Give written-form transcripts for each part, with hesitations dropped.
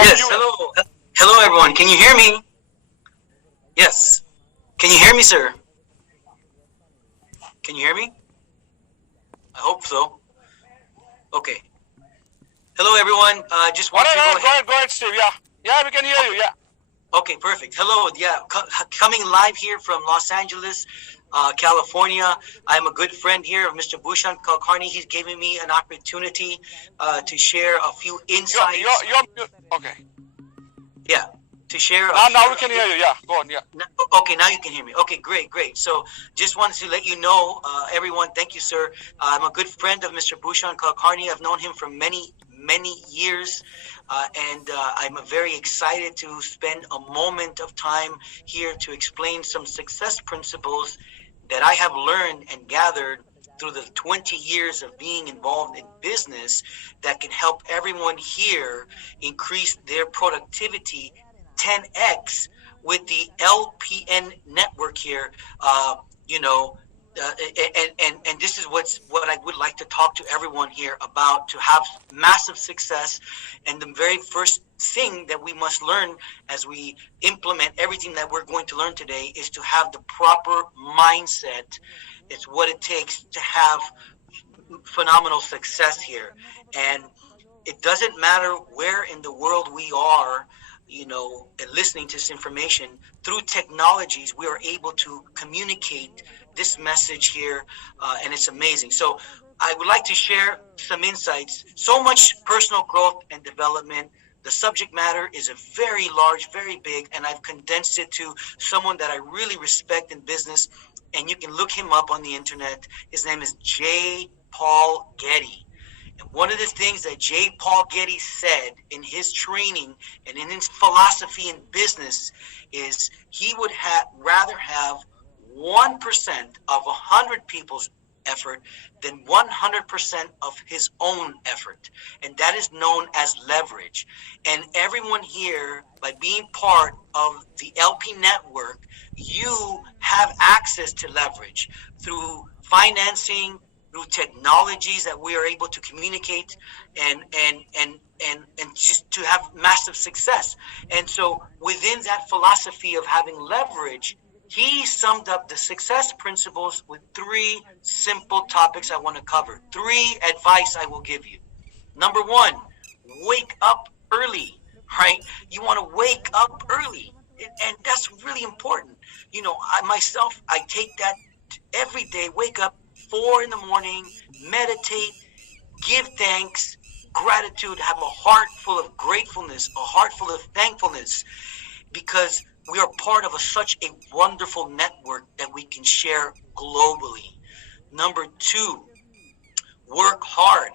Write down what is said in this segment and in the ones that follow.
from Yes, US. hello. Hello, everyone. Can you hear me? Yes. Can you hear me, sir? Can you hear me? I hope so. Okay. Hello, everyone. Just All want right, to all go right, ahead. go ahead, Steve. Yeah, yeah, we can hear you. Yeah. Okay, perfect. Hello. Yeah, coming live here from Los Angeles, California. I'm a good friend here of Mr. Bhushan Kulkarni. He's giving me an opportunity to share a few insights. Okay. Yeah, to share a Now few. we can hear you. Yeah, go on. Yeah. Okay, now you can hear me. Okay, great. So just wanted to let you know, everyone, thank you, sir. I'm a good friend of Mr. Bhushan Kulkarni. I've known him for many years, and I'm very excited to spend a moment of time here to explain some success principles that I have learned and gathered through the 20 years of being involved in business that can help everyone here increase their productivity 10x with the LPN network here. You know, and this is what I would like to talk to everyone here about to have massive success. And the very first thing that we must learn as we implement everything that we're going to learn today is to have the proper mindset. It's what it takes to have phenomenal success here. And it doesn't matter where in the world we are, and listening to this information through technologies, we are able to communicate this message here, and it's amazing. So I would like to share some insights. So much personal growth and development. The subject matter is a very large, very big, and I've condensed it to someone that I really respect in business, and you can look him up on the internet. His name is J. Paul Getty. And one of the things that J. Paul Getty said in his training and in his philosophy in business is he would rather have 1% of 100 people's effort than 100% of his own effort. And that is known as leverage. And everyone here, by being part of the LP network, you have access to leverage through financing, through technologies that we are able to communicate and just to have massive success. And so within that philosophy of having leverage, he summed up the success principles with 3 simple topics I want to cover. 3 advice I will give you. Number 1, wake up early, right? You want to wake up early. And that's really important. I take that every day, wake up 4 in the morning, meditate, give thanks, gratitude, have a heart full of gratefulness, a heart full of thankfulness, because we are part of such a wonderful network that we can share globally. Number 2, work hard.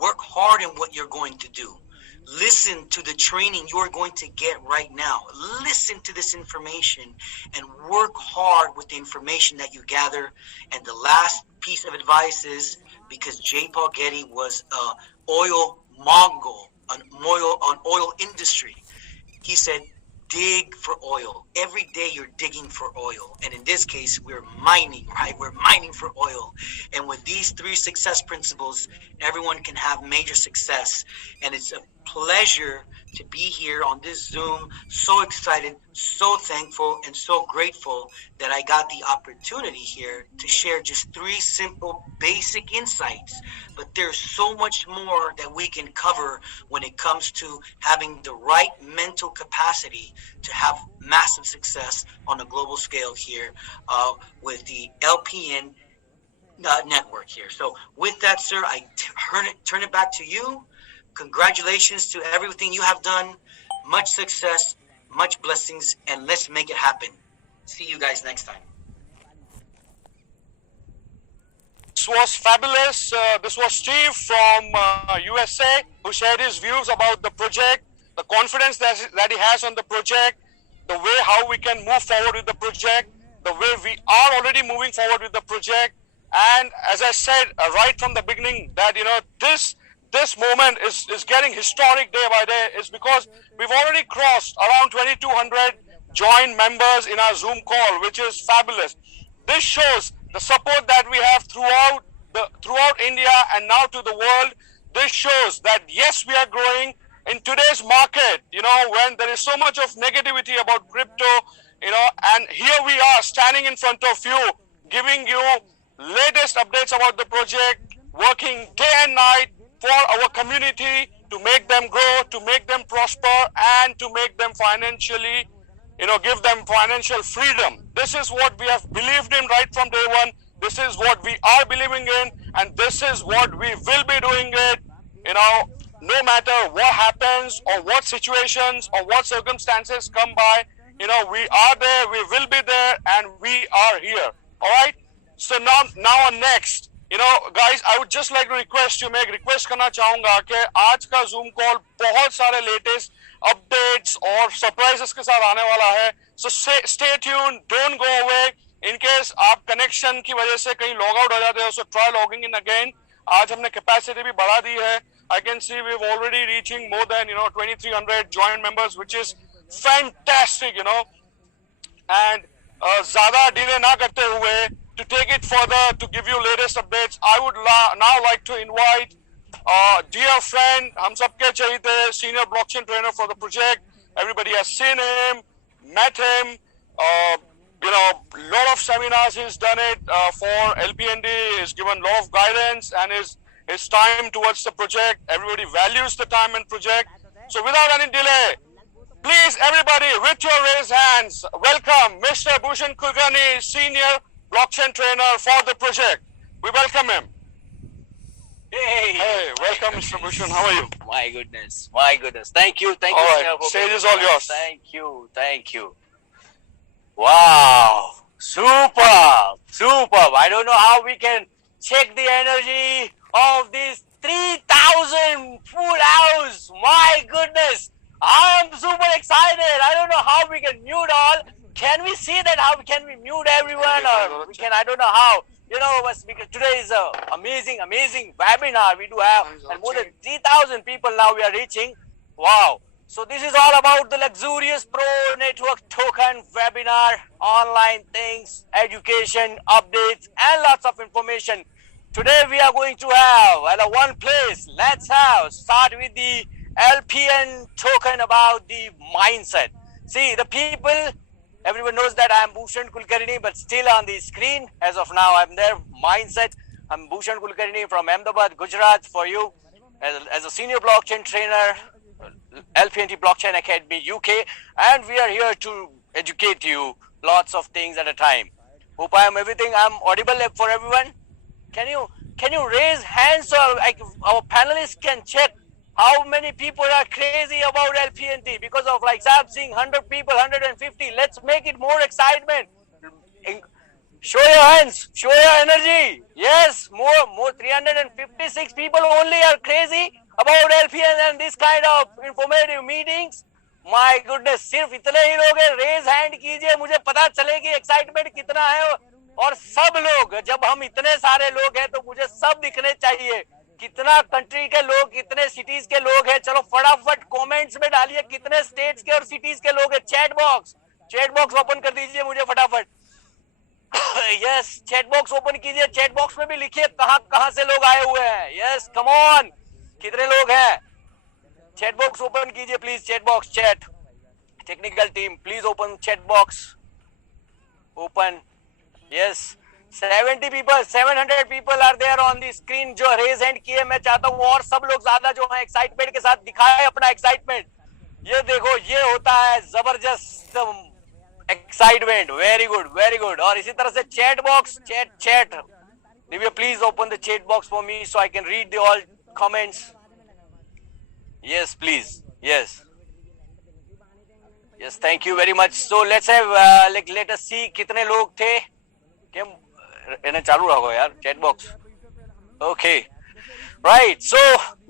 Work hard in what you're going to do. Listen to the training you're going to get right now. Listen to this information and work hard with the information that you gather. And the last piece of advice is, because J. Paul Getty was an oil mogul, an oil industry, he said, dig for oil. Every day you're digging for oil. And in this case, we're mining, right? We're mining for oil. And with these 3 success principles, everyone can have major success. And it's a pleasure to be here on this Zoom. So excited, so thankful, and so grateful that I got the opportunity here to share just 3 simple, basic insights. But there's so much more that we can cover when it comes to having the right mental capacity to have massive success on a global scale here with the LPN network here. So with that, sir, I turn it back to you. Congratulations to everything you have done. Much success, much blessings, and let's make it happen. See you guys next time. This was fabulous. This was Steve from USA who shared his views about the project, the confidence that he has on the project, the way how we can move forward with the project, the way we are already moving forward with the project. And as I said right from the beginning, that this moment is getting historic day by day, is because we've already crossed around 2,200 joint members in our Zoom call, which is fabulous. This shows the support that we have throughout India and now to the world. This shows that yes, we are growing. in today's market, when there is so much of negativity about crypto, and here we are standing in front of you, giving you latest updates about the project, working day and night for our community to make them grow, to make them prosper, and to make them financially, give them financial freedom. This is what we have believed in right from day one. This is what we are believing in, and this is what we will be doing it, no matter what happens or what situations or what circumstances come by. We are there, we will be there, and we are here. All right. So now on next, guys, I would just like to request you, मैं एक request करना चाहूँगा कि आज का Zoom call बहुत सारे latest updates और surprises के साथ आने वाला है. So stay tuned, don't go away. In case आप connection की वजह से कहीं log out हो जाते हो, so try logging in again. आज हमने capacity भी बढ़ा दी है. I can see we've already reaching more than 2,300 joint members, which is fantastic, and ज़्यादा delay ना करते हुए, to take it further, to give you latest updates, I would now like to invite dear friend, हम सबके चाहिए senior blockchain trainer for the project. Everybody has seen him, met him. Lot of seminars he's done it for LPND. He's given lot of guidance and his time towards the project. Everybody values the time and project. So without any delay, please everybody with your raised hands, welcome Mr. Bhushan Kulkarni, senior blockchain trainer for the project. We welcome him. Hey, welcome Mr. Bhushan. How are you? My goodness. Thank you. All right, sir, stage is all yours. Thank you. Wow, superb. I don't know how we can check the energy of this 3,000 full house. My goodness, I am super excited. I don't know how we can mute all. Can we see that? How can we mute everyone? Or we can? I don't know how. Because today is an amazing webinar we do have, and more than 3,000 people now we are reaching. Wow. So this is all about the luxurious Pro Network Token webinar, online things, education, updates, and lots of information. Today we are going to have one place. Let's start with the LPN token about the mindset. See, the people, everyone knows that I am Bhushan Kulkarni, but still on the screen as of now, I'm their mindset. I'm Bhushan Kulkarni from Ahmedabad, Gujarat for you as a senior blockchain trainer, LPNT Blockchain Academy UK, and we are here to educate you lots of things at a time. Hope I am I'm audible for everyone. Can you raise hands so our panelists can check how many people are crazy about LPNT because of I'm seeing 100 people, 150. Let's make it more excitement. Show your hands, show your energy. Yes, more 356 people only are crazy about LPN and this kind of informative meetings. My goodness, सिर्फ इतने ही लोग हैं. Raise hand कीजिए, मुझे पता चलेगी excitement कितना है. और सब लोग, जब हम इतने सारे लोग हैं तो मुझे सब दिखने चाहिए. कितना कंट्री के लोग, कितने सिटीज के लोग हैं. चलो फटाफट कमेंट्स में डालिए कितने स्टेट्स के और सिटीज के लोग हैं. चैट बॉक्स ओपन कर दीजिए मुझे फटाफट. यस, चैट बॉक्स ओपन कीजिए. चैट बॉक्स में भी लिखिए कहां से लोग आए हुए हैं. यस, कम ऑन, कितने लोग हैं. चैट बॉक्स ओपन कीजिए please. Chat box, chat technical team please open chat box. Open. Yes, 70 people, 700 people are there on the screen जो रेज हैंड किए. मैं चाहता हूँ और सब लोग ज्यादा जो है एक्साइटमेंट के साथ दिखाए अपना एक्साइटमेंट. ये देखो, ये होता है जबरदस्त एक्साइटमेंट. Very good. और इसी तरह से chat box, chat Divya please open the chat box for me so I can read the all comments. Yes, please. Yes, thank you very much. So let's have let us see कितने लोग थे. क्या इन्हें चालू रखो यार chat box. Okay, right. So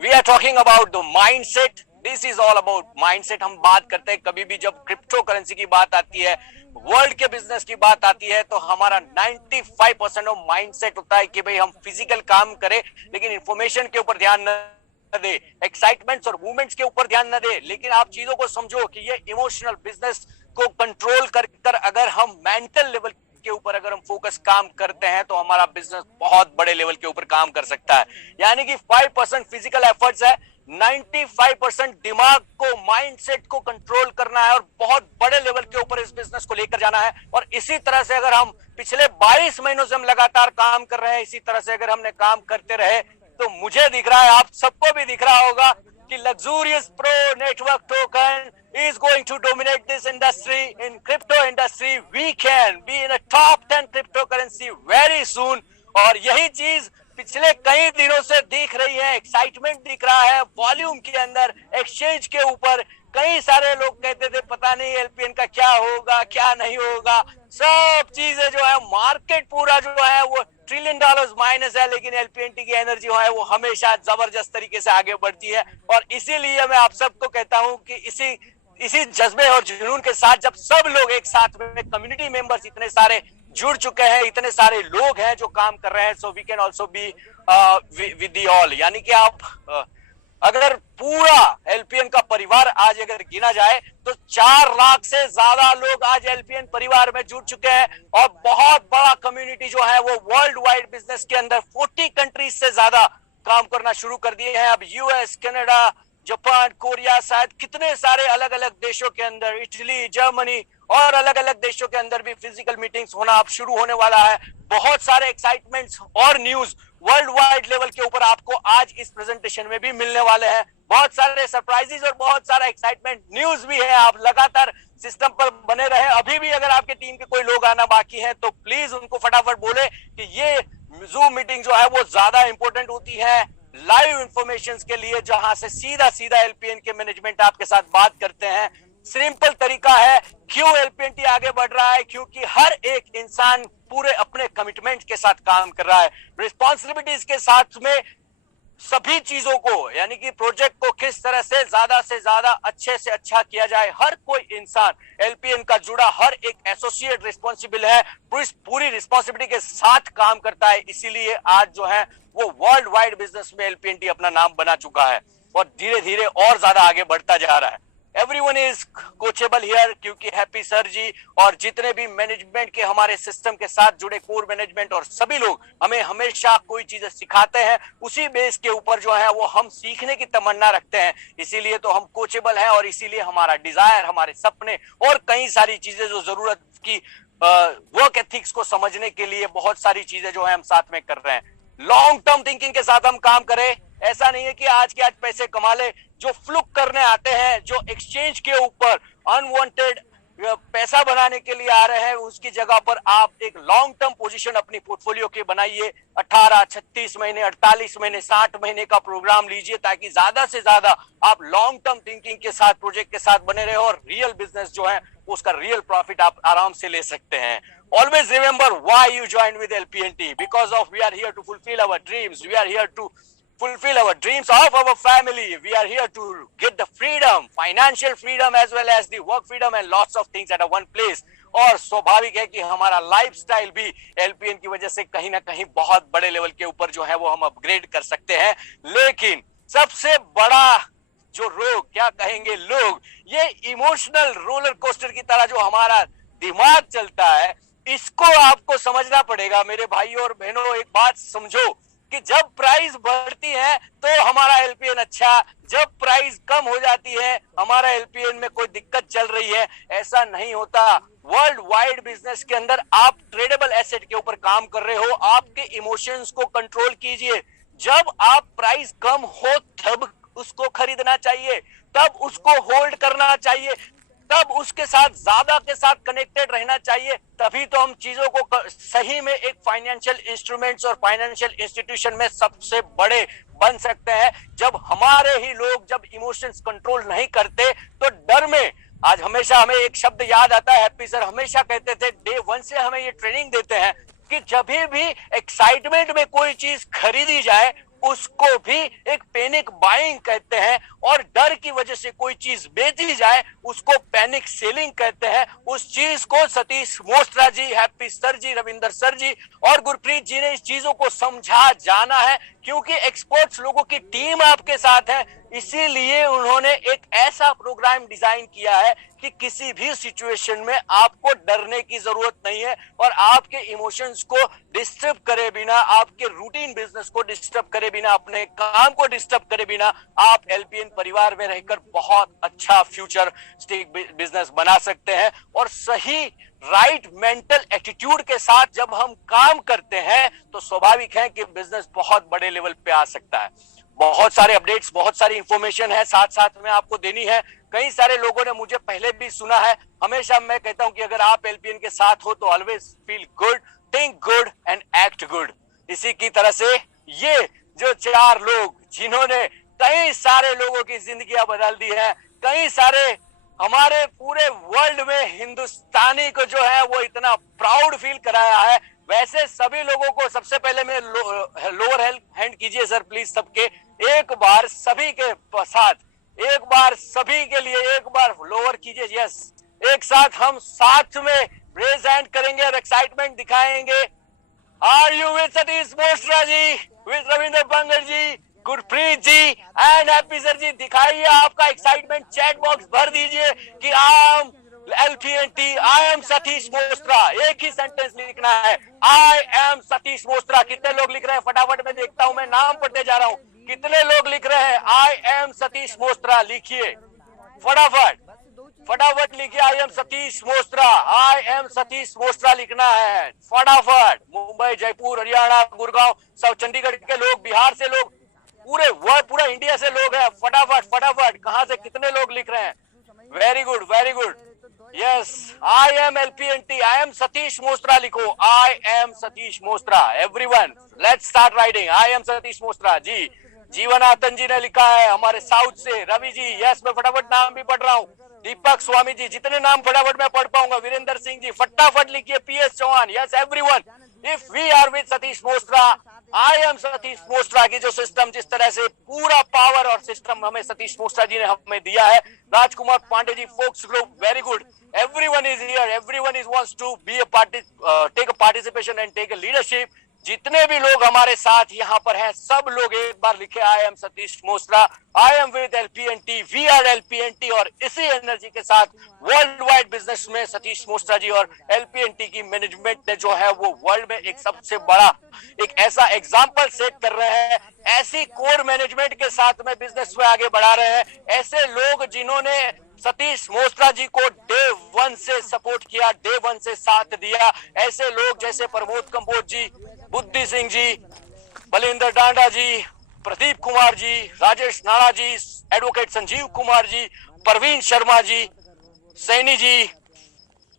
we are talking about the mindset. This is all about mindset. हम बात करते हैं कभी भी जब क्रिप्टो करेंसी की बात आती है, वर्ल्ड के बिजनेस की बात आती है, तो हमारा 95% ऑफ माइंडसेट होता है कि भाई हम फिजिकल काम करें लेकिन इंफॉर्मेशन के ऊपर ध्यान न दे, एक्साइटमेंट्स और मूवमेंट्स के ऊपर ध्यान न दे. लेकिन आप चीजों को समझो कि ये इमोशनल बिजनेस को कंट्रोल कर अगर हम मेंटल लेवल के ऊपर अगर हम फोकस काम करते हैं तो हमारा बिजनेस बहुत बड़े लेवल के ऊपर काम कर सकता है. यानी कि 5% फिजिकल एफर्ट्स है, 95% दिमाग को, माइंडसेट को कंट्रोल करना है और बहुत बड़े लेवल के ऊपर इस बिजनेस को लेकर जाना है। और इसी तरह से अगर हम पिछले 22 महीनों से हम लगातार काम कर रहे हैं, इसी तरह से अगर हमने काम करते रहे तो मुझे दिख रहा है, आप सबको भी दिख रहा होगा कि luxurious pro network token is going to dominate this industry. In crypto industry, we can be in a top 10 cryptocurrency very soon. और यही चीज पिछले कई दिनों से दिख रही है, एक्साइटमेंट दिख रहा है वॉल्यूम के अंदर, एक्सचेंज के ऊपर। कई सारे लोग कहते थे पता नहीं एलपीएन का क्या होगा, क्या नहीं होगा, सब चीजें जो है, मार्केट पूरा जो है वो $1 ट्रिलियन माइनस है, लेकिन एलपीएनटी की एनर्जी जो है वो हमेशा जबरदस्त तरीके से आगे बढ़ती है। और इसीलिए मैं आप सबको कहता हूं कि इसी जज्बे और जुनून के साथ जब सब लोग एक साथ में, कम्युनिटी मेंबर्स इतने सारे जुड़ चुके हैं, इतने सारे लोग हैं जो काम कर रहे हैं, so we can also be with the all. यानी कि आप अगर पूरा एलपीएन का परिवार आज अगर गिना जाए तो 4 लाख से ज्यादा लोग आज एलपीएन परिवार में जुड़ चुके हैं। और बहुत बड़ा कम्युनिटी जो है वो वर्ल्ड वाइड बिजनेस के अंदर 40 कंट्रीज से ज्यादा काम करना शुरू कर दिए हैं। अब यूएस, कनाडा, जापान, कोरिया, शायद कितने सारे अलग अलग देशों के अंदर, इटली, जर्मनी और अलग अलग देशों के अंदर भी फिजिकल मीटिंग्स होना अब शुरू होने वाला है। बहुत सारे एक्साइटमेंट्स और न्यूज वर्ल्ड वाइड लेवल के ऊपर आपको आज इस प्रेजेंटेशन में भी मिलने वाले हैं। बहुत सारे सरप्राइजेस और बहुत सारा एक्साइटमेंट न्यूज भी है। आप लगातार सिस्टम पर बने रहे। अभी भी अगर आपके टीम के कोई लोग आना बाकी हैं तो प्लीज उनको फटाफट बोले कि ये जूम मीटिंग जो है वो ज्यादा इंपॉर्टेंट होती है लाइव इंफॉर्मेशन के लिए, जहां से सीधा सीधा एलपीएन के मैनेजमेंट आपके साथ बात करते हैं। सिंपल तरीका है क्यों एलपीएनटी आगे बढ़ रहा है, क्योंकि हर एक इंसान पूरे अपने कमिटमेंट के साथ काम कर रहा है, रिस्पॉन्सिबिलिटीज के साथ में सभी चीजों को, यानी कि प्रोजेक्ट को किस तरह से ज्यादा अच्छे से अच्छा किया जाए। हर कोई इंसान एलपीएन का जुड़ा हर एक एसोसिएट रिस्पॉन्सिबल है, पूरी रिस्पॉन्सिबिलिटी के साथ काम करता है। इसीलिए आज जो है वो वर्ल्ड वाइड बिजनेस में एलपीएनटी अपना नाम बना चुका है और धीरे धीरे और ज्यादा आगे बढ़ता जा रहा है। एवरीवन इज कोचेबल हियर, क्योंकि हैप्पी सर जी और जितने भी मैनेजमेंट के हमारे सिस्टम के साथ जुड़े कोर मैनेजमेंट और सभी लोग हमें हमेशा कोई चीजें सिखाते हैं, उसी बेस के ऊपर जो है वो हम सीखने की तमन्ना रखते हैं। इसीलिए तो हम कोचेबल हैं और इसीलिए हमारा डिजायर, हमारे सपने और कई सारी चीजें जो जरूरत की वर्क एथिक्स को समझने के लिए बहुत सारी चीजें जो है हम साथ में कर रहे हैं। लॉन्ग टर्म थिंकिंग के साथ हम काम करें। ऐसा नहीं है कि आज के आज पैसे कमा ले। जो फ्लुक करने आते हैं, जो एक्सचेंज के ऊपर अनवांटेड पैसा बनाने के लिए आ रहे हैं, उसकी जगह पर आप एक लॉन्ग टर्म पोजीशन अपनी पोर्टफोलियो के बनाइए। 18, 36 महीने, 48 महीने, 60 महीने का प्रोग्राम लीजिए, ताकि ज्यादा से ज्यादा आप लॉन्ग टर्म थिंकिंग के साथ, प्रोजेक्ट के साथ बने रहे और रियल बिजनेस जो है उसका रियल प्रॉफिट आप आराम से ले सकते हैं। Always remember why you joined with LPNT, because of we are here to fulfill our dreams. We are here to fulfill our dreams of our family. We are here to get the freedom, financial freedom as well as the work freedom and lots of things at a one place. और स्वाभाविक है कि हमारा lifestyle भी LPN की वजह से कहीं ना कहीं बहुत बड़े लेवल के ऊपर जो है वो हम अपग्रेड कर सकते हैं। लेकिन सबसे बड़ा जो रोग, क्या कहेंगे लोग, ये इमोशनल रोलर कोस्टर की तरह जो हमारा दिमाग चलता है, इसको आपको समझना पड़ेगा मेरे भाइयों और बहनों। एक बात समझो कि जब प्राइस बढ़ती है तो हमारा एलपीएन अच्छा, जब प्राइस कम हो जाती है हमारा एलपीएन में कोई दिक्कत चल रही है, ऐसा नहीं होता। वर्ल्ड वाइड बिजनेस के अंदर आप ट्रेडेबल एसेट के ऊपर काम कर रहे हो, आपके इमोशंस को कंट्रोल कीजिए। जब आप प्राइस कम हो तब उसको खरीदना चाहिए, तब उसको होल्ड करना चाहिए, तब उसके साथ ज्यादा के साथ कनेक्टेड रहना चाहिए। तभी तो हम चीजों को सही में एक फाइनेंशियल इंस्ट्रूमेंट्स और फाइनेंशियल इंस्टीट्यूशन में सबसे बड़े बन सकते हैं। जब हमारे ही लोग जब इमोशंस कंट्रोल नहीं करते तो डर में, आज हमेशा हमें एक शब्द याद आता है, हैप्पी सर हमेशा कहते थे, डे 1 से हमें ये ट्रेनिंग देते हैं कि जब भी एक्साइटमेंट में कोई चीज खरीदी जाए उसको भी एक पैनिक बाइंग कहते हैं, और डर की वजह से कोई चीज बेची जाए उसको पैनिक सेलिंग कहते हैं। उस चीज को सतीश मोस्त्रा जी, हैप्पी सर जी, रविंदर सर जी और गुरप्रीत जी ने इस चीजों को समझा जाना है क्योंकि एक्सपर्ट्स लोगों की टीम आपके साथ है, इसीलिए उन्होंने एक ऐसा प्रोग्राम डिजाइन किया है कि किसी भी सिचुएशन में आपको डरने की जरूरत नहीं है और आपके इमोशंस को डिस्टर्ब करे बिना, आपके रूटीन बिजनेस को डिस्टर्ब करे बिना, अपने काम को डिस्टर्ब करे बिना आप एलपीएन परिवार में रहकर बहुत अच्छा फ्यूचर स्टिक बिजनेस बना सकते हैं। और सही राइट मेंटल एटीट्यूड के साथ जब हम काम करते हैं तो स्वाभाविक है कि बिजनेस बहुत बड़े लेवल पे आ सकता है। बहुत सारे अपडेट्स, बहुत सारी इंफॉर्मेशन है साथ साथ में आपको देनी है। कई सारे लोगों ने मुझे पहले भी सुना है, हमेशा मैं कहता हूं कि अगर आप एलपीएन के साथ हो तो always feel good, think good and act good. इसी की तरह से ये जो 4 लोग जिन्होंने कई सारे लोगों की जिंदगियां बदल दी है, कई सारे हमारे पूरे वर्ल्ड में हिंदुस्तानी को जो है वो इतना प्राउड फील कराया है, वैसे सभी लोगों को सबसे पहले मैं लोअर हैंड कीजिए सर प्लीज सबके, एक बार सभी के साथ, एक बार सभी के लिए एक बार लोअर कीजिए। यस, एक साथ हम साथ में रेज हैंड करेंगे और एक्साइटमेंट दिखाएंगे। Are you with Satish Mostra ji, with Ravindra Pangad ji, Gurpreet ji and Happy sir ji? दिखाइए आपका एक्साइटमेंट, चैट बॉक्स भर दीजिए कि I am LPNT, I am Satish Mostra. एक ही सेंटेंस लिखना है, आई एम सतीश मोस्त्रा। कितने लोग लिख रहे हैं फटाफट मैं देखता हूं, मैं नाम पढ़ते जा रहा हूं, कितने लोग लिख रहे हैं आई एम सतीश मोस्त्रा? लिखिए फटाफट, फटाफट लिखिए I am Satish Mostra, I am Satish Mostra लिखना है फटाफट। मुंबई, जयपुर, हरियाणा, गुड़गांव, सब चंडीगढ़ के लोग, बिहार से लोग, पूरे वर्ल्ड, पूरा इंडिया से लोग हैं, फटाफट फटाफट। कहां से कितने लोग लिख रहे हैं? Very good, very good. Yes, I am LPNT, I am Satish Mostra लिखो, I am Satish Mostra. Everyone let's start writing, I am Satish Mostra ji. Jeevanathan ji ने लिखा है हमारे साउथ से, रवि जी, यस मैं फटाफट नाम भी पढ़ रहा हूँ, दीपक स्वामी जी, जितने नाम फटाफट मैं पढ़ पाऊंगा, वीरेंद्र सिंह जी फटाफट लिखिए, PS Chauhan, yes everyone, if we are with Satish Mostra, I am Satish Mostra की जो सिस्टम, जिस तरह से पूरा पावर और सिस्टम हमें सतीश मोस्त्रा जी ने हमें दिया है। राजकुमार पांडे जी, फोक्स group, very good, everyone is here, everyone is wants to be a take a participation and take a leadership। जितने भी लोग हमारे साथ यहाँ पर हैं सब लोग एक बार लिखे I am Satish Mostra, I am with LPNT, we are LPNT. और इसी एनर्जी के साथ वर्ल्ड वाइड बिजनेस में सतीश मोस्त्रा जी और एलपीएनटी की मैनेजमेंट ने जो है वो वर्ल्ड में एक सबसे बड़ा एक ऐसा एग्जाम्पल सेट कर रहे हैं। ऐसी कोर मैनेजमेंट के साथ में बिजनेस में आगे बढ़ा रहे हैं, ऐसे लोग जिन्होंने सतीश मोस्त्रा जी को डे 1 से सपोर्ट किया, डे 1 से साथ दिया, ऐसे लोग जैसे प्रमोद कंबोज जी, बुद्धि सिंह जी, बलिंदर डांडा जी, प्रदीप कुमार जी, राजेश नाड़ा जी, एडवोकेट संजीव कुमार जी, परवीन शर्मा जी, सैनी जी,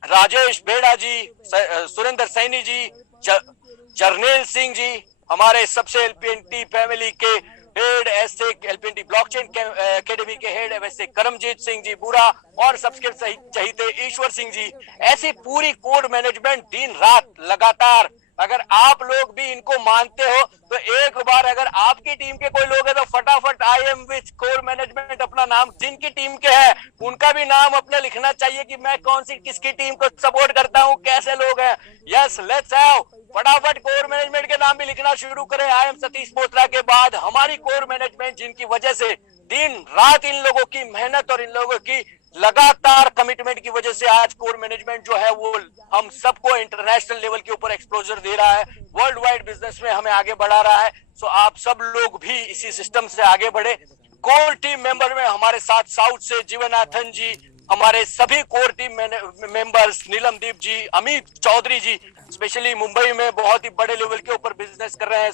राजेश बेड़ा जी, सुरेंद्र सैनी जी, जर्नेल सिंह जी, हमारे सबसे एलपीएनटी फैमिली के हेड, ऐसे एलपीएनटी ब्लॉकचेन एकेडमी के हेड वैसे करमजीत सिंह जी बुरा, और सबके चहीते ईश्वर सिंह जी। ऐसी पूरी कोर मैनेजमेंट दिन रात लगातार, अगर आप लोग भी इनको मानते हो तो एक बार अगर आपकी टीम के कोई लोग हैं तो फटाफट आई एम विद कोर मैनेजमेंट अपना नाम, जिनकी टीम के है उनका भी नाम अपने लिखना चाहिए कि मैं कौन सी किसकी टीम को सपोर्ट करता हूँ, कैसे लोग हैं। यस, लेट्स हैव फटाफट कोर मैनेजमेंट के नाम भी लिखना शुरू करें। आई एम सतीश मोस्त्रा के बाद हमारी कोर मैनेजमेंट, जिनकी वजह से दिन रात इन लोगों की मेहनत और इन लोगों की लगातार कमिटमेंट की वजह से आज कोर मैनेजमेंट जो है वो हम सबको इंटरनेशनल लेवल के ऊपर एक्सपोजर दे रहा है, वर्ल्ड वाइड बिजनेस में हमें आगे बढ़ा रहा है। सो आप सब लोग भी इसी सिस्टम से आगे बढ़े। कोर टीम मेंबर में हमारे साथ साउथ से जीवनाथन जी, हमारे सभी कोर टीम मेंबर्स, नीलमदीप जी, अमित चौधरी जी, स्पेशली मुंबई में बहुत ही बड़े लेवल के ऊपर बिजनेस कर रहे हैं,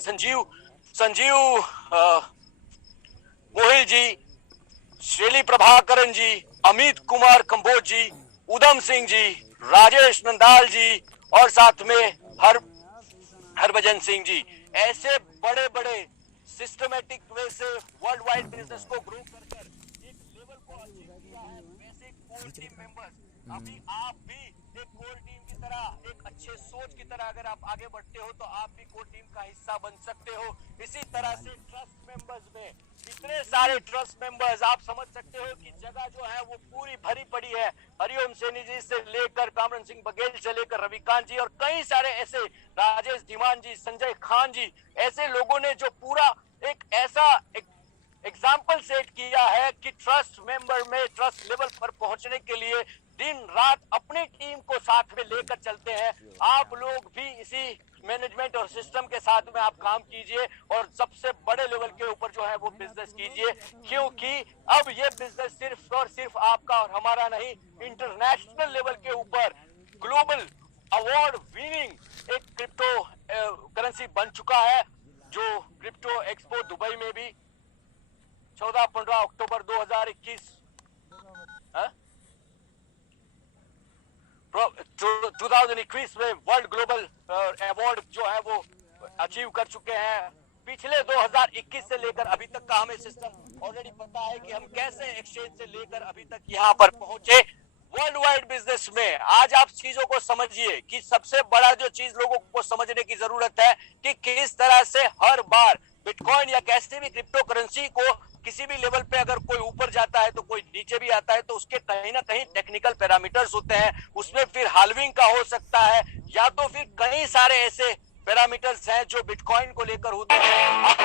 संजीव मोहिल जी, श्रेली प्रभाकरन जी, अमित कुमार कंबोज जी, उदम सिंह जी, राजेश नंदाल जी, और साथ में हरभजन सिंह जी। ऐसे बड़े बड़े सिस्टमेटिक वे से वर्ल्ड वाइड बिजनेस को ग्रो कर एक लेवल को अचीव किया है वैसे कोर टीम मेंबर्स अभी आप भी एक कोर टीम की तरह एक अच्छे सोच की तरह अगर आप आगे बढ़ते हो तो आप भी कोर टीम का हिस्सा बन सकते हो। इसी तरह से ट्रस्ट मेंबर्स में इतने सारे ट्रस्ट मेंबर्स आप समझ सकते हो कि जगह जो है वो पूरी भरी पड़ी है। हरिओम सैनी जी से लेकर कामरान सिंह बघेल से लेकर रविकांत जी और कई सारे ऐसे, राजेश धीमान जी, संजय खान जी, ऐसे लोगों ने जो पूरा एक ऐसा एग्जाम्पल सेट किया है कि ट्रस्ट मेंबर में ट्रस्ट लेवल पर पहुंचने के लिए दिन रात अपनी टीम को साथ में लेकर चलते हैं। आप लोग भी इसी मैनेजमेंट और सिस्टम के साथ में आप काम कीजिए और सबसे बड़े लेवल के ऊपर जो है वो बिजनेस कीजिए, क्योंकि अब ये बिजनेस सिर्फ और सिर्फ आपका और हमारा नहीं, इंटरनेशनल लेवल के ऊपर ग्लोबल अवार्ड विनिंग एक क्रिप्टो करेंसी बन चुका है, जो क्रिप्टो एक्सपो दुबई में भी 14-15 अक्टूबर 2021 2021 में वर्ल्ड ग्लोबल अवार्ड जो है वो अचीव कर चुके हैं। पिछले 2021 से लेकर अभी तक का हमें सिस्टम ऑलरेडी पता है कि हम कैसे एक्सचेंज से लेकर अभी तक यहाँ पर पहुंचे वर्ल्ड वाइड बिजनेस में। आज आप चीजों को समझिए कि सबसे बड़ा जो चीज लोगों को समझने की जरूरत है कि किस तरह से हर बार बिटकॉइन या कैसे भी क्रिप्टो करेंसी को किसी भी लेवल पे अगर कोई ऊपर जाता है तो कोई नीचे भी आता है, तो उसके कहीं ना कहीं टेक्निकल पैरामीटर्स होते हैं, उसमें फिर हाल्विंग का हो सकता है या तो फिर कई सारे ऐसे पैरामीटर्स हैं जो बिटकॉइन को लेकर होते हैं।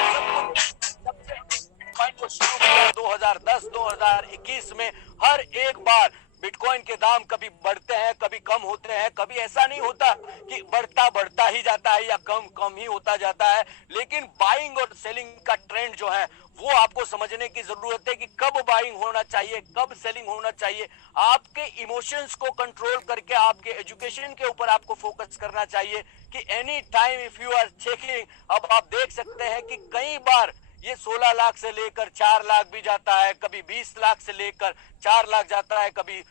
बिटकॉइन को शुरू किया 2010-2021 में, हर एक बार बिटकॉइन के दाम कभी बढ़ते हैं कभी कम होते हैं, कभी ऐसा नहीं होता कि बढ़ता ही जाता है या कम ही होता जाता है, लेकिन बाइंग और सेलिंग का ट्रेंड जो है वो आपको समझने की जरूरत है कि कब बाइंग होना चाहिए, कब सेलिंग होना चाहिए। आपके इमोशंस को कंट्रोल करके आपके एजुकेशन के ऊपर आपको फोकस करना चाहिए कि any time if you are checking, अब आप देख सकते हैं कि कई बार ये 16 लाख से लेकर 4 लाख भी जाता है, कभी 20 लाख से लेकर 4 लाख जाता है, कभी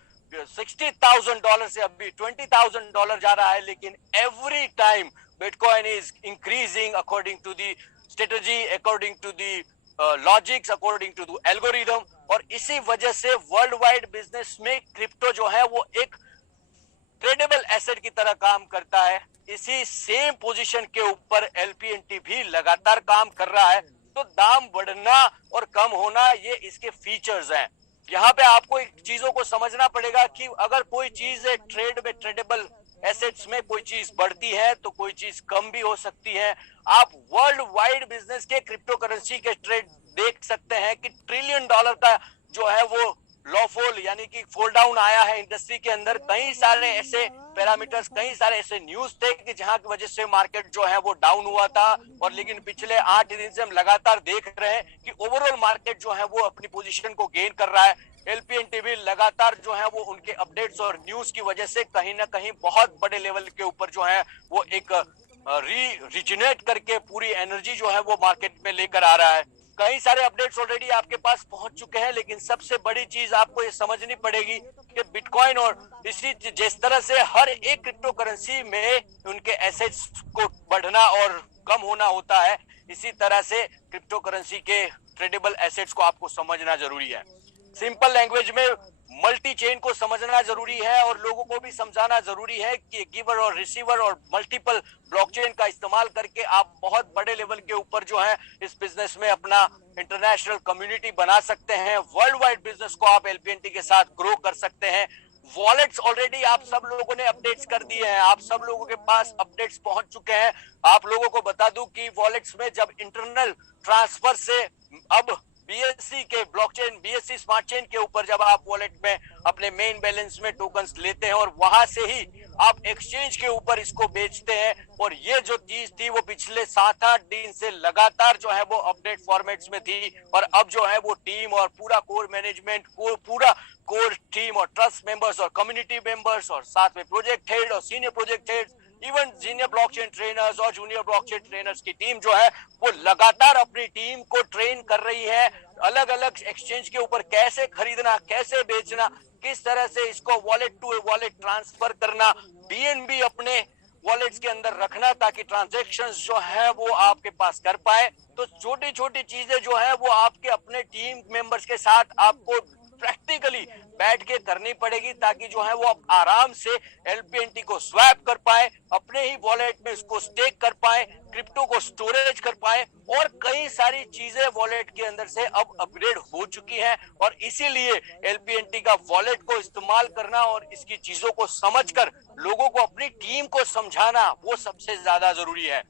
$60,000 से अभी $20,000 जा रहा है, लेकिन every time bitcoin is increasing according to the strategy, according to the logics, according to the algorithm. और इसी वजह से वर्ल्ड वाइड बिजनेस में क्रिप्टो जो है वो एक ट्रेडेबल एसेट की तरह काम करता है। इसी सेम पोजीशन के ऊपर LPNT भी लगातार काम कर रहा है। तो दाम बढ़ना और कम होना ये इसके फीचर्स हैं। यहाँ पे आपको एक चीजों को समझना पड़ेगा कि अगर कोई चीज है ट्रेड में, ट्रेडेबल एसेट्स में कोई चीज बढ़ती है तो कोई चीज कम भी हो सकती है। आप वर्ल्ड वाइड बिजनेस के क्रिप्टो करेंसी के ट्रेड देख सकते हैं कि $1 ट्रिलियन का जो है वो लॉफॉल यानी कि फॉल डाउन आया है इंडस्ट्री के अंदर। कई सारे ऐसे पैरामीटर्स, कई सारे ऐसे न्यूज थे कि जहां की वजह से मार्केट जो है वो डाउन हुआ था, और लेकिन पिछले 8 दिन से हम लगातार देख रहे हैं कि ओवरऑल मार्केट जो है वो अपनी पोजीशन को गेन कर रहा है। LPNT भी लगातार जो है वो उनके अपडेट्स और न्यूज की वजह से कहीं ना कहीं बहुत बड़े लेवल के ऊपर जो है वो एक रिजिनेट करके पूरी एनर्जी जो है वो मार्केट में लेकर आ रहा है। कई सारे अपडेट्स ऑलरेडी आपके पास पहुंच चुके हैं, लेकिन सबसे बड़ी चीज आपको ये समझनी पड़ेगी कि बिटकॉइन और इसी जिस तरह से हर एक क्रिप्टो करेंसी में उनके एसेट्स को बढ़ना और कम होना होता है, इसी तरह से क्रिप्टो करेंसी के ट्रेडेबल एसेट्स को आपको समझना जरूरी है। सिंपल लैंग्वेज में मल्टी चेन को समझना जरूरी है और लोगों को भी समझाना जरूरी है कि गिवर और रिसीवर और मल्टीपल ब्लॉकचेन का इस्तेमाल करके आप बहुत बड़े लेवल के ऊपर जो है इस बिजनेस में अपना इंटरनेशनल कम्युनिटी बना सकते हैं। वर्ल्ड वाइड बिजनेस को आप LPNT के साथ ग्रो कर सकते हैं। वॉलेट्स ऑलरेडी आप सब लोगों ने अपडेट्स कर दिए हैं, आप सब लोगों के पास अपडेट्स पहुंच चुके हैं। आप लोगों को बता दूं कि वॉलेट्स में जब इंटरनल ट्रांसफर से अब BSC के ब्लॉकचेन, BSC स्मार्ट चेन के ऊपर जब आप वॉलेट में अपने मेन बैलेंस में टोकन्स लेते हैं और वहां से ही आप एक्सचेंज के ऊपर इसको बेचते हैं, और ये जो चीज थी वो पिछले 7-8 दिन से लगातार जो है वो अपडेट फॉर्मेट्स में थी, और अब जो है वो टीम और पूरा कोर मैनेजमेंट को पूरा कोर टीम और ट्रस्ट मेंबर्स और कम्युनिटी मेंबर्स और साथ में प्रोजेक्ट हेड और senior project head, even senior blockchain trainers और जूनियर ब्लॉकचेन ट्रेनर्स की टीम जो है वो लगातार अपनी टीम को ट्रेन कर रही है। अलग अलग एक्सचेंज के ऊपर कैसे खरीदना, कैसे बेचना, किस तरह से इसको वॉलेट टू वॉलेट ट्रांसफर करना, BNB अपने वॉलेट्स के अंदर रखना ताकि ट्रांजैक्शंस जो है वो आपके पास कर पाए। तो छोटी छोटी चीजें जो है वो आपके अपने टीम मेंबर्स के साथ आपको प्रैक्टिकली बैठ के करनी पड़ेगी, ताकि जो है वो आराम से LPNT को स्वैप कर पाए, अपने ही वॉलेट में इसको स्टेक कर पाए, क्रिप्टो को स्टोरेज कर पाए, और कई सारी चीजें वॉलेट के अंदर से अब अपग्रेड हो चुकी हैं। और इसीलिए LPNT का वॉलेट को इस्तेमाल करना और इसकी चीजों को समझकर लोगों को, अपनी टीम को समझाना, वो सबसे ज्यादा जरूरी है।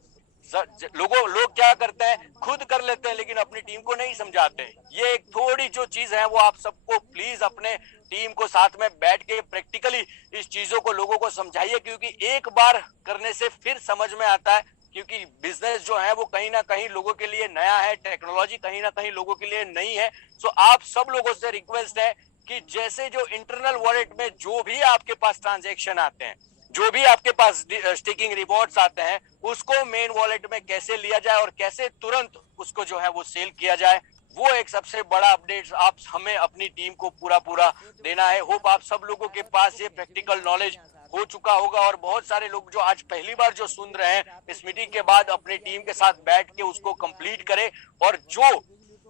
लोग क्या करते हैं, खुद कर लेते हैं लेकिन अपनी टीम को नहीं समझाते। ये एक थोड़ी जो चीज है वो आप सबको प्लीज अपने टीम को साथ में बैठ के प्रैक्टिकली इस चीजों को लोगों को समझाइए, क्योंकि एक बार करने से फिर समझ में आता है। क्योंकि बिजनेस जो है वो कहीं ना कहीं लोगों के लिए नया है, टेक्नोलॉजी कहीं ना कहीं लोगों के लिए नई है। सो आप सब लोगों से रिक्वेस्ट है कि जैसे जो इंटरनल वॉलेट में जो भी आपके पास ट्रांजैक्शन आते हैं, जो भी आपके पास स्टेकिंग रिवॉर्ड्स आते हैं, उसको मेन वॉलेट में कैसे लिया जाए और कैसे तुरंत उसको जो है वो सेल किया जाए, वो एक सबसे बड़ा अपडेट आप हमें अपनी टीम को पूरा देना है। होप आप सब लोगों के पास ये प्रैक्टिकल नॉलेज हो चुका होगा, और बहुत सारे लोग जो आज पहली बार जो सुन रहे हैं, इस मीटिंग के बाद अपनी टीम के साथ बैठ के उसको कंप्लीट करें। और जो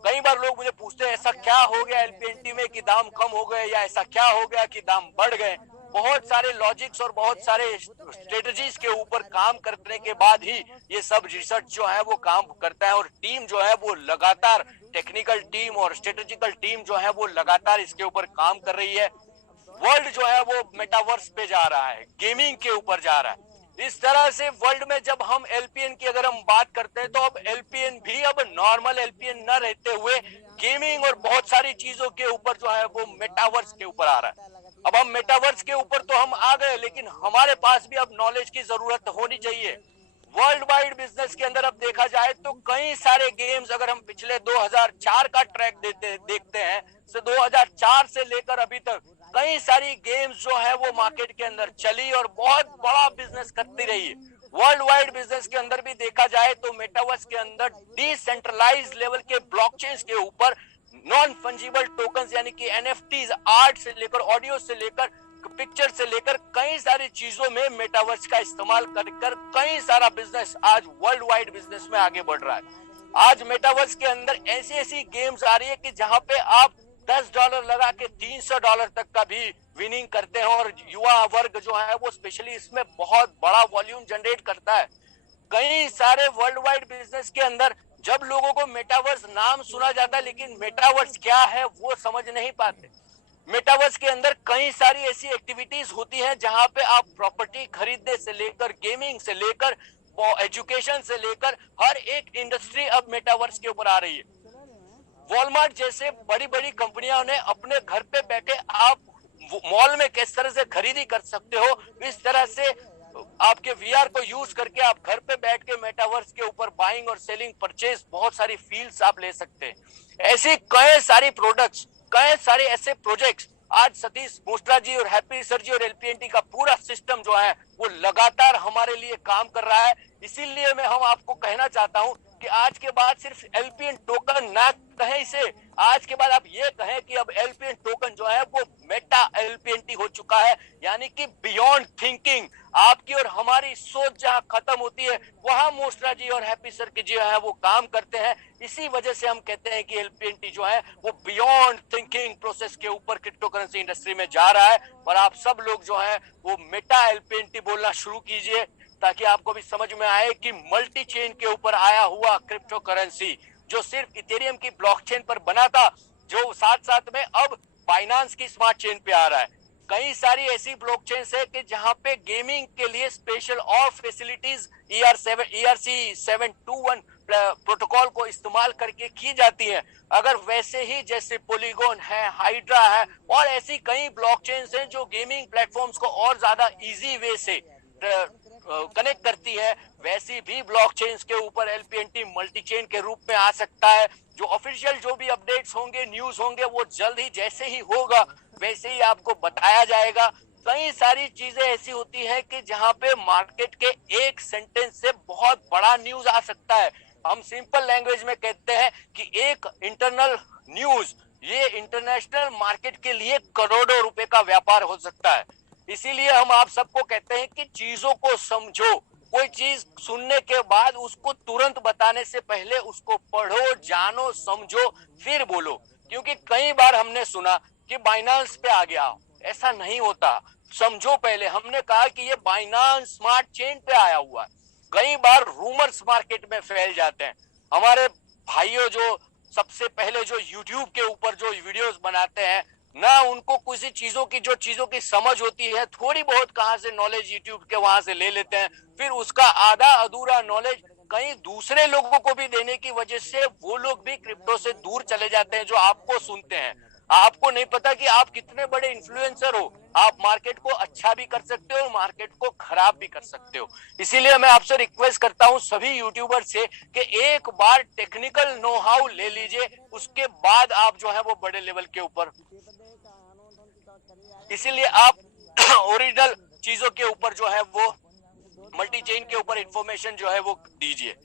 कई बार लोग मुझे पूछते हैं ऐसा क्या हो गया LPNT में कि दाम कम हो गए, या ऐसा क्या हो गया कि दाम बढ़ गए, बहुत सारे लॉजिक्स और बहुत सारे स्ट्रेटजीज के ऊपर काम करने के बाद ही ये सब रिसर्च जो है वो काम करता है। और टीम जो है वो लगातार, टेक्निकल टीम और स्ट्रेटेजिकल टीम जो है वो लगातार इसके ऊपर काम कर रही है। वर्ल्ड जो है वो मेटावर्स पे जा रहा है, गेमिंग के ऊपर जा रहा है। इस तरह से वर्ल्ड में जब हम LPN की अगर हम बात करते हैं, तो अब LPN भी अब नॉर्मल LPN न रहते हुए गेमिंग और बहुत सारी चीजों के ऊपर जो है वो मेटावर्स के ऊपर आ रहा है। अब हम मेटावर्स के ऊपर तो हम आ गए, लेकिन हमारे पास भी अब नॉलेज की जरूरत होनी चाहिए। वर्ल्ड वाइड बिजनेस के अंदर अब देखा जाए तो कई सारे गेम्स, अगर हम पिछले 2004 का ट्रैक देखते हैं, तो 2004 से लेकर अभी तक कई सारी गेम्स जो है वो मार्केट के अंदर चली और बहुत बड़ा बिजनेस करती रही है। वर्ल्ड वाइड बिजनेस के अंदर भी देखा जाए तो मेटावर्स के अंदर डिसेंट्रलाइज लेवल के ब्लॉकचेन्स के ऊपर नॉन फंजिबल टोकन्स यानी कि NFTs, आर्ट से लेकर ऑडियो से लेकर पिक्चर से लेकर कई सारी चीजों में मेटावर्स का इस्तेमाल कर कई सारा बिजनेस आज वर्ल्ड वाइड बिजनेस में आगे बढ़ रहा है। आज मेटावर्स के अंदर ऐसी गेम्स आ रही है कि जहां पे आप $10 लगा के $300 तक का भी विनिंग करते हैं, और युवा वर्ग जो है वो स्पेशली इसमें बहुत बड़ा वॉल्यूम जनरेट करता है। कई सारे वर्ल्ड वाइड बिजनेस के अंदर जब लोगों को मेटावर्स नाम सुना जाता है, लेकिन मेटावर्स क्या है वो समझ नहीं पाते। मेटावर्स के अंदर कई सारी ऐसी एक्टिविटीज होती हैं जहां पे आप प्रॉपर्टी खरीदने से लेकर, गेमिंग से लेकर, एजुकेशन से लेकर हर एक इंडस्ट्री अब मेटावर्स के ऊपर आ रही है। वॉलमार्ट जैसे बड़ी बड़ी कंपनियों ने अपने घर पे बैठे आप मॉल में किस तरह से खरीदी कर सकते हो, इस तरह से आपके VR को यूज करके आप घर पे बैठ के मेटावर्स के ऊपर बाइंग और सेलिंग, परचेज, बहुत सारी फील्ड्स आप ले सकते हैं। ऐसी कई सारी प्रोडक्ट्स, कई सारे ऐसे प्रोजेक्ट्स आज सतीश मोस्ट्रा जी और हैप्पी सर जी और LPNT का पूरा सिस्टम जो है वो लगातार हमारे लिए काम कर रहा है। इसीलिए मैं आपको कहना चाहता हूं कि आज के बाद सिर्फ LPN टोकन ना कहें इसे, आज के बाद आप ये कहें कि अब LPN टोकन जो है वो मेटा LPNT हो चुका है, यानी कि बियॉन्ड थिंकिंग। आपकी और हमारी सोच जहां खत्म होती है वहां मोस्ट्रा जी और हैप्पी सर की जो है वो काम करते हैं। इसी वजह से हम कहते हैं कि LPNT जो है वो बियॉन्ड थिंकिंग प्रोसेस के ऊपर क्रिप्टो करेंसी इंडस्ट्री में जा रहा है। और आप सब लोग जो है वो मेटा LPNT बोलना शुरू कीजिए, ताकि आपको भी समझ में आए कि मल्टी चेन के ऊपर आया हुआ क्रिप्टो करेंसी जो सिर्फ इथेरियम की ब्लॉकचेन पर बना था, जो साथ साथ में अब बाइनांस की स्मार्ट चेन पे आ रहा है। कई सारी ऐसी ब्लॉकचेन है कि जहां पे गेमिंग के लिए स्पेशल और फैसिलिटीज ERC721 प्रोटोकॉल को इस्तेमाल करके की जाती हैं। अगर वैसे ही जैसे पोलीगोन है, हाइड्रा है और ऐसी कई ब्लॉकचेन हैं जो गेमिंग प्लेटफॉर्म्स को और ज्यादा इजी वे से कनेक्ट करती है, वैसी भी ब्लॉकचेन्स के ऊपर LPNT मल्टीचेन के रूप में आ सकता है। जो ऑफिशियल जो भी अपडेट्स होंगे, न्यूज होंगे, वो जल्द ही जैसे ही होगा वैसे ही आपको बताया जाएगा। कई सारी चीजें ऐसी होती है कि जहां पे मार्केट के एक सेंटेंस से बहुत बड़ा न्यूज आ सकता है। हम सिंपल लैंग्वेज में कहते हैं कि एक इंटरनल न्यूज ये इंटरनेशनल मार्केट के लिए करोड़ों रुपए का व्यापार हो सकता है। इसीलिए हम आप सबको कहते हैं कि चीजों को समझो। कोई चीज सुनने के बाद उसको तुरंत बताने से पहले उसको पढ़ो, जानो, समझो, फिर बोलो। क्योंकि कई बार हमने सुना कि बाइनांस पे आ गया, ऐसा नहीं होता। समझो, पहले हमने कहा कि ये बाइनांस स्मार्ट चेन पे आया हुआ है। कई बार रूमर्स मार्केट में फैल जाते हैं। हमारे भाइयों जो सबसे पहले जो यूट्यूब के ऊपर जो वीडियोस बनाते हैं ना, उनको किसी चीजों की समझ होती है, थोड़ी बहुत कहां से नॉलेज यूट्यूब के वहां से ले लेते हैं, फिर उसका आधा अधूरा नॉलेज कहीं दूसरे लोगों को भी देने की वजह से वो लोग भी क्रिप्टो से दूर चले जाते हैं, जो आपको सुनते हैं। आपको नहीं पता कि आप कितने बड़े इन्फ्लुएंसर हो। आप मार्केट को अच्छा भी कर सकते हो, मार्केट को खराब भी कर सकते हो। इसीलिए मैं आपसे रिक्वेस्ट करता हूं सभी यूट्यूबर से कि एक बार टेक्निकल नो हाउ ले लीजिए, उसके बाद आप जो है वो बड़े लेवल के ऊपर, इसीलिए आप ओरिजिनल चीजों के ऊपर जो है वो मल्टी चेन के ऊपर इंफॉर्मेशन जो है वो दीजिए।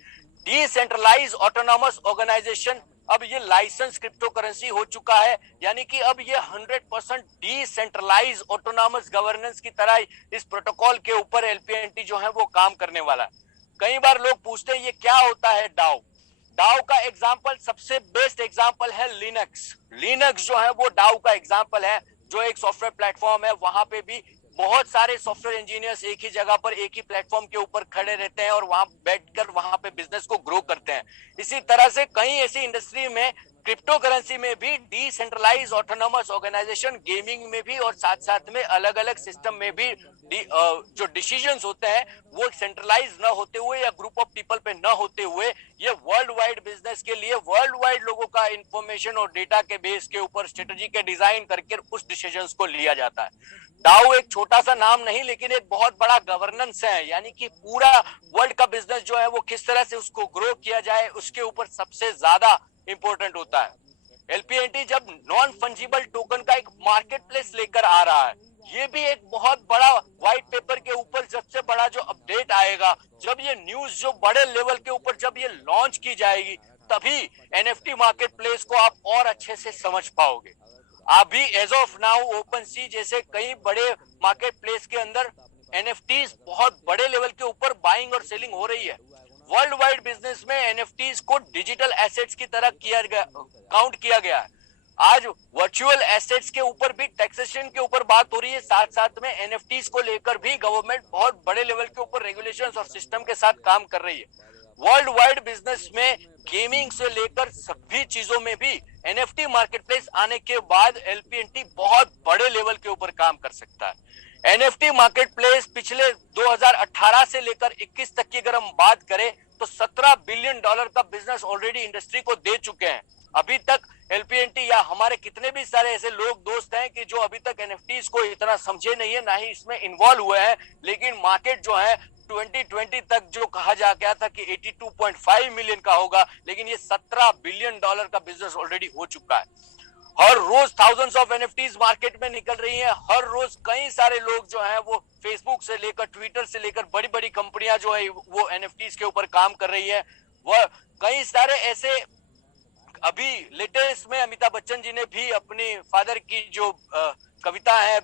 डिसेंट्रलाइज ऑटोनॉमस ऑर्गेनाइजेशन, अब ये लाइसेंस क्रिप्टो करेंसी हो चुका है, यानी कि अब ये 100% डिसेंट्रलाइज ऑटोनॉमस गवर्नेंस की तरह इस प्रोटोकॉल के ऊपर एलपीएनटी जो है वो काम करने वाला है। कई बार लोग पूछते हैं ये क्या होता है डाओ। डाओ का एग्जांपल, सबसे बेस्ट एग्जांपल है लिनक्स। लिनक्स जो है वो डाओ का एग्जांपल है, जो एक सॉफ्टवेयर प्लेटफॉर्म है। वहां पे भी बहुत सारे सॉफ्टवेयर इंजीनियर्स एक ही जगह पर एक ही प्लेटफॉर्म के ऊपर खड़े रहते हैं और वहां बैठकर वहां पे बिजनेस को ग्रो करते हैं। इसी तरह से कई ऐसी इंडस्ट्री में, क्रिप्टो करेंसी में भी डिसेंट्रलाइज ऑटोनॉमस ऑर्गेनाइजेशन, गेमिंग में भी और साथ साथ में अलग अलग सिस्टम में भी जो डिसीजंस होते हैं वो सेंट्रलाइज न होते हुए या ग्रुप ऑफ पीपल पे न होते हुए, ये वर्ल्ड वाइड बिजनेस के लिए वर्ल्ड वाइड लोगों का इंफॉर्मेशन और डेटा के बेस के ऊपर स्ट्रेटेजी के डिजाइन करके उस डिसीजंस को लिया जाता है। डाओ एक छोटा सा नाम नहीं, लेकिन एक बहुत बड़ा गवर्नेंस है, यानी कि पूरा वर्ल्ड का बिजनेस जो है वो किस तरह से उसको ग्रो किया जाए उसके ऊपर सबसे ज्यादा इंपॉर्टेंट होता है। एलपीएनटी जब नॉन फंजिबल टोकन का एक मार्केट प्लेस लेकर आ रहा है, ये भी एक बहुत बड़ा व्हाइट पेपर के ऊपर सबसे बड़ा जो अपडेट आएगा, जब ये न्यूज जो बड़े लेवल के ऊपर जब ये लॉन्च की जाएगी, तभी एनएफटी मार्केट प्लेस को आप और अच्छे से समझ पाओगे। अभी एज ऑफ नाउ ओपन सी जैसे कई बड़े मार्केट प्लेस के अंदर एनएफटीज बहुत बड़े लेवल के ऊपर बाइंग और सेलिंग हो रही है। वर्ल्ड वाइड बिजनेस में एनएफटीज को डिजिटल एसेट्स की तरह काउंट किया गया है। आज वर्चुअल एसेट्स के ऊपर भी टैक्सेशन के ऊपर बात हो रही है, साथ साथ में एनएफटीज को लेकर भी गवर्नमेंट बहुत बड़े लेवल के ऊपर रेगुलेशंस और सिस्टम के साथ काम कर रही है। वर्ल्ड वाइड बिजनेस में गेमिंग से लेकर सभी चीजों में भी एनएफटी मार्केटप्लेस आने के बाद एलपीएनटी बहुत बड़े लेवल के ऊपर काम कर सकता है। एनएफटी मार्केटप्लेस पिछले 2018 से लेकर 21 तक की अगर हम बात करें तो $17 बिलियन का बिजनेस ऑलरेडी इंडस्ट्री को दे चुके हैं। अभी तक एलपीएनटी या हमारे कितने भी सारे ऐसे लोग दोस्त हैं कि जो अभी तक एनएफटीज को इतना समझे नहीं है, ना ही इसमें इन्वॉल्व हुए हैं, लेकिन मार्केट जो है 2020 तक जो कहा जा गया था कि 82.5 मिलियन का होगा, लेकिन ये $17 बिलियन का बिजनेस ऑलरेडी हो चुका है। हर रोज थाउजेंड्स ऑफ एनएफटीज मार्केट में निकल रही हैं। हर रोज कई सारे लोग जो हैं वो फेसबुक से लेकर ट्विटर से लेकर बड़ी बड़ी कंपनियां जो है वो एनएफटीज के ऊपर काम कर रही है। वह कई सारे ऐसे, अभी लेटेस्ट में अमिताभ बच्चन जी ने भी अपनी फादर की जो कविता है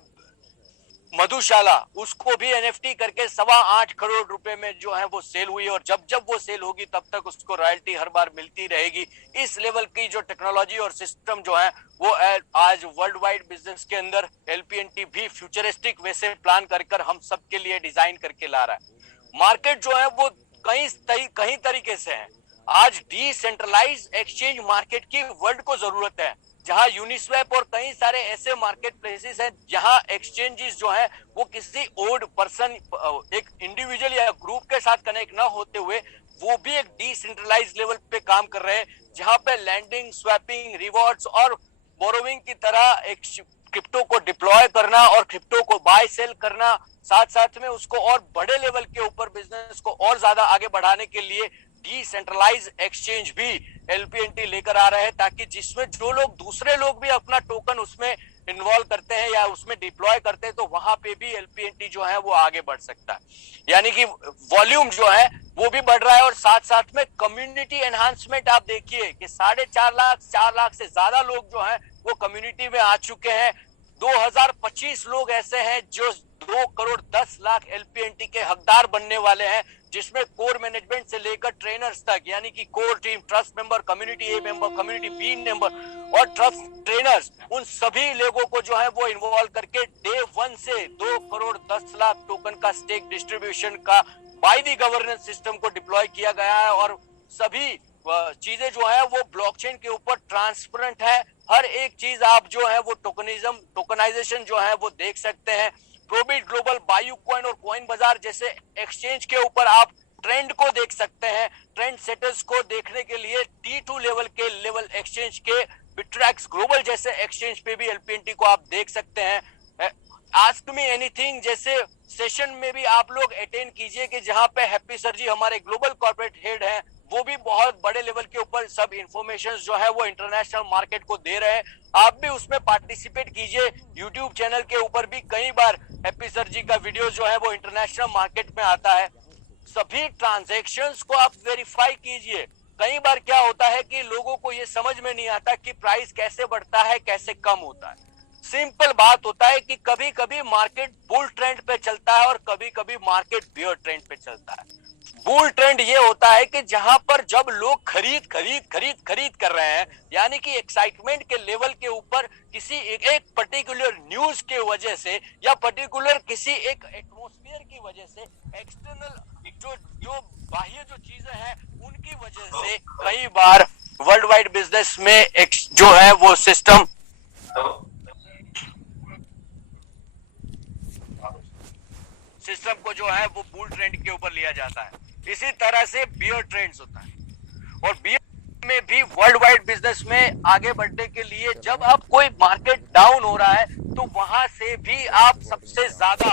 मधुशाला, उसको भी एनएफटी करके 8.25 करोड़ रुपए में जो है वो सेल हुई, और जब जब वो सेल होगी तब तक उसको रॉयल्टी हर बार मिलती रहेगी। इस लेवल की जो टेक्नोलॉजी और सिस्टम जो है वो आज वर्ल्ड वाइड बिजनेस के अंदर एलपीएनटी भी फ्यूचरिस्टिक वे से प्लान कर हम सबके लिए डिजाइन करके ला रहा है। मार्केट जो है वो कई तरीके से है। आज डिसेंट्रलाइज एक्सचेंज मार्केट की वर्ल्ड को जरूरत है, जहां यूनिस्वैप और कई सारे ऐसे मार्केट प्लेसेस हैं जहां एक्सचेंजेस जो है वो किसी ओड पर्सन, एक इंडिविजुअल या ग्रुप के साथ कनेक्ट ना होते हुए वो भी एक डिसेंट्रलाइज लेवल पे काम कर रहे हैं, जहां पे लैंडिंग, स्वैपिंग, रिवॉर्ड्स और बोरोविंग की तरह एक क्रिप्टो को डिप्लॉय करना और क्रिप्टो को बाय सेल करना, साथ साथ में उसको और बड़े लेवल के ऊपर बिजनेस को और ज्यादा आगे बढ़ाने के लिए डिसेंट्रलाइज एक्सचेंज भी एलपीएनटी लेकर आ रहे हैं, ताकि जिसमें जो लोग दूसरे लोग भी अपना टोकन उसमें इन्वॉल्व करते हैं या उसमें डिप्लॉय करते हैं तो वहां पे भी एलपीएनटी जो है वो आगे बढ़ सकता है। यानी कि वॉल्यूम जो है वो भी बढ़ रहा है, और साथ साथ में कम्युनिटी एनहांसमेंट आप देखिए कि 4.5 लाख से ज्यादा लोग जो है वो कम्युनिटी में आ चुके हैं। 2025 लोग ऐसे हैं जो 2 करोड़ 10 लाख एलपीएनटी के हकदार बनने वाले हैं, जिसमें कोर मैनेजमेंट से लेकर ट्रेनर्स तक, यानी कि core team, trust member, community ए मेंबर, कम्युनिटी बी मेंबर और ट्रस्ट ट्रेनर्स, उन सभी लोगों को जो है वो इन्वॉल्व करके डे 1 से 2 करोड़ 10 लाख टोकन का स्टेक डिस्ट्रीब्यूशन का बाय द गवर्नेंस सिस्टम को डिप्लॉय किया गया है। और सभी चीजें जो है वो ब्लॉकचेन के ऊपर ट्रांसपेरेंट है। हर एक चीज आप जो है वो टोकनाइजेशन जो है वो देख सकते हैं। प्रोबिट ग्लोबल, बायू कॉइन और कॉइन बाजार जैसे एक्सचेंज के ऊपर आप ट्रेंड को देख सकते हैं। ट्रेंड सेटर्स को देखने के लिए T2 लेवल एक्सचेंज के बिट्रैक्स ग्लोबल जैसे एक्सचेंज पे भी एलपीएनटी को आप देख सकते हैं। आस्क मी एनीथिंग जैसे सेशन में भी आप लोग अटेंड कीजिए कि जहां पे हैप्पी सर जी हमारे ग्लोबल कॉर्पोरेट हेड हैं, वो भी बहुत बड़े लेवल के ऊपर सब इंफॉर्मेशन जो है वो इंटरनेशनल मार्केट को दे रहे हैं। आप भी उसमें पार्टिसिपेट कीजिए। यूट्यूब चैनल के ऊपर भी कई बार हैप्पी सर जी का वीडियो जो है वो इंटरनेशनल मार्केट में आता है। सभी ट्रांजैक्शंस को आप वेरीफाई कीजिए। कई बार क्या होता है कि लोगों को ये समझ में नहीं आता कि प्राइस कैसे बढ़ता है, कैसे कम होता है। सिंपल बात होता है कि कभी कभी मार्केट बुल ट्रेंड पे चलता है और कभी कभी मार्केट बियर ट्रेंड पे चलता है। बुल ट्रेंड ये होता है कि जहां पर जब लोग खरीद कर रहे हैं, यानी कि एक्साइटमेंट के लेवल के ऊपर किसी एक पर्टिकुलर न्यूज के वजह से या पर्टिकुलर किसी एक एटमॉस्फेयर की वजह से, एक्सटर्नल जो बाह्य जो चीजें हैं उनकी वजह से कई बार वर्ल्ड वाइड बिजनेस में जो है वो सिस्टम को जो है वो बुल ट्रेंड के ऊपर लिया जाता है। इसी तरह से बियर ट्रेंड्स होता है और बियर में भी वर्ल्ड वाइड बिजनेस में आगे बढ़ने के लिए जब अब कोई मार्केट डाउन हो रहा है तो वहां से भी आप सबसे ज्यादा